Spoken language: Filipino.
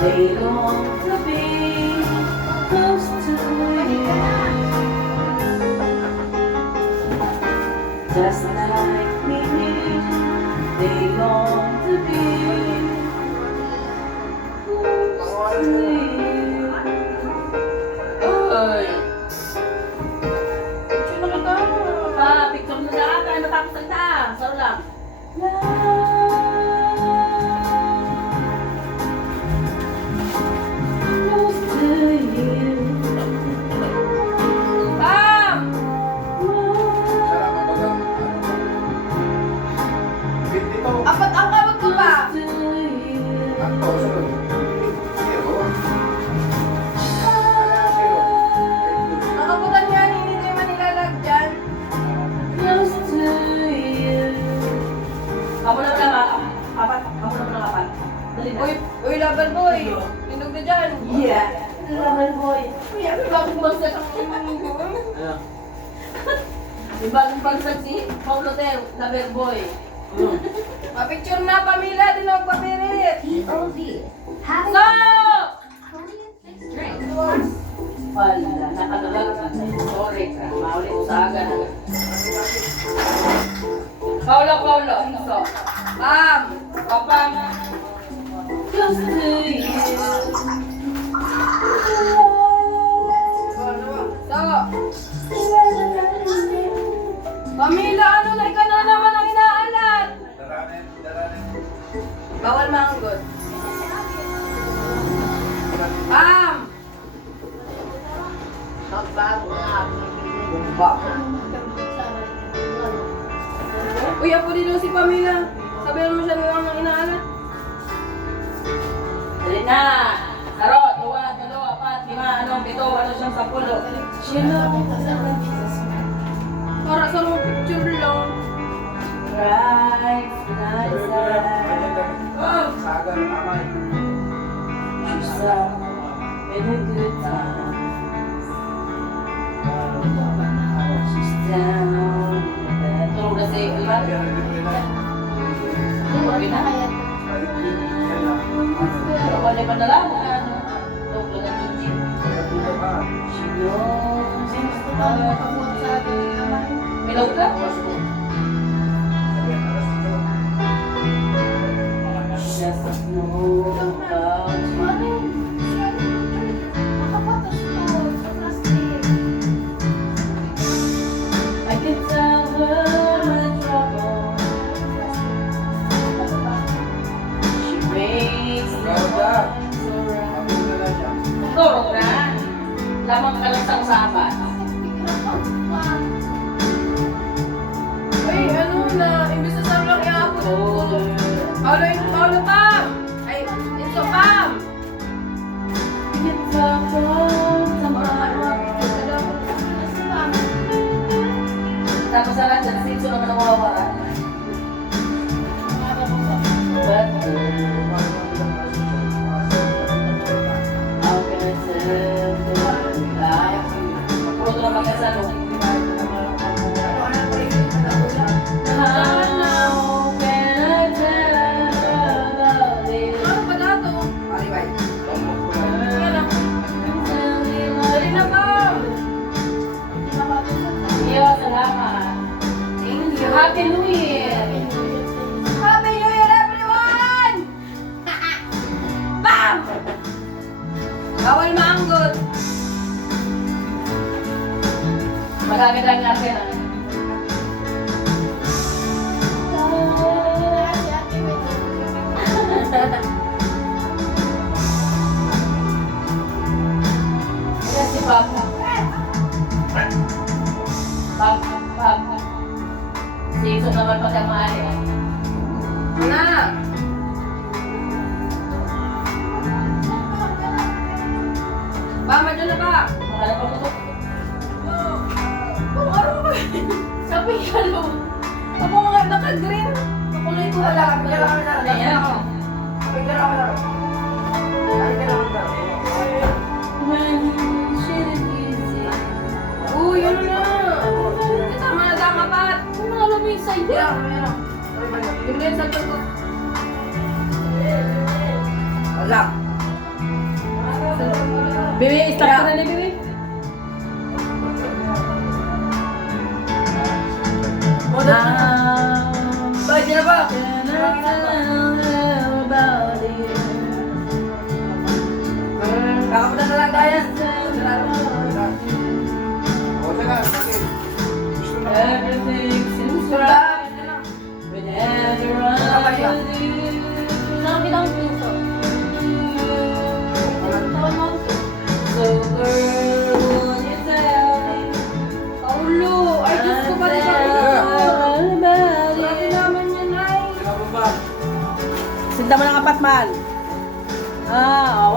They long to be close to you, just like me. They long to be close to you. Oy! Sino ka to? Picture na lahat. Tayo matapos na kita. Saro lang. Close to you. Bam! Apat ang kamot ko pa. To you. Nakaputan yan, hindi tayo manilalagyan. Close to you. Ako na pala, apat. Ako na pala, apat. Dali na. Uy, lover boy. Tindog na dyan. Yeah. Lover boy. Uy, ano bagong bagsak ang Yung bagong pagsag si Paulo Teo, lover boy. Papicture na, Pamela. Di na magpapirit. POV. Having So! Korean mixed drink. Wala, nakagagal ka. Sorry ka. Maulit ko sa aga. Paulo. So. Bam! Papang. Close to you. So. Pamela, ano na ka na naman ang inaalat? Bawal maanggot. Bam! Uy, apo dito si Pamela. Sabihan mo siya na lang ng inaalat. Dali na. Saro, 2, 4, 5, 7, 8, 10, Sino? Para sa mga picture lang. Right, nice. She's in a good time. She's down. Tulog na si Iman. Tulog na. Tulog na padala. Tulog na kitchen. She knows. Milaw ka? Just know about you. I can tell her my trouble. She makes no one's around. Tulog na. Lamang ka lang sa usapan. Uy, ano na, imbis na sa lang iapon ng tulog. Paulo, Pam! Ay, Enzo, Pam! Tapos sa radyan, sinso naman ang mawawala. But how can I tell the one we love you? Puro na magkasalo. How can I tell about it? Ano pa na to? Dali na, Pam! Iyo, salamat. Thank you. Happy New Year! Happy New Year, everyone! Bam! Bawal maanggot. Magamit lang natin. Ayan si Papa. Papa. Si Iso naman pa siya maaari. Na! Bama, dyan na ba? Makala pa mo to. Kung ano ba? Sabi ka no. Ako nga naka-green. Ako nga ito wala. Ano yan? When shit is easy. Uy, ano na? Tama na tama pa. Kung alam mo yung sa'yo. Yung din sa ko. Wala. Bibi, start ko na ni Bibi. Bakit yun na ba? Kakapunta na lang tayo. Everything seems right when everyone with you. So girl, won't you tell me Paulo, ay Diyos ko ba di ba? all about Grabe you? naman yan ay. Sinta mo ng apat man. 1,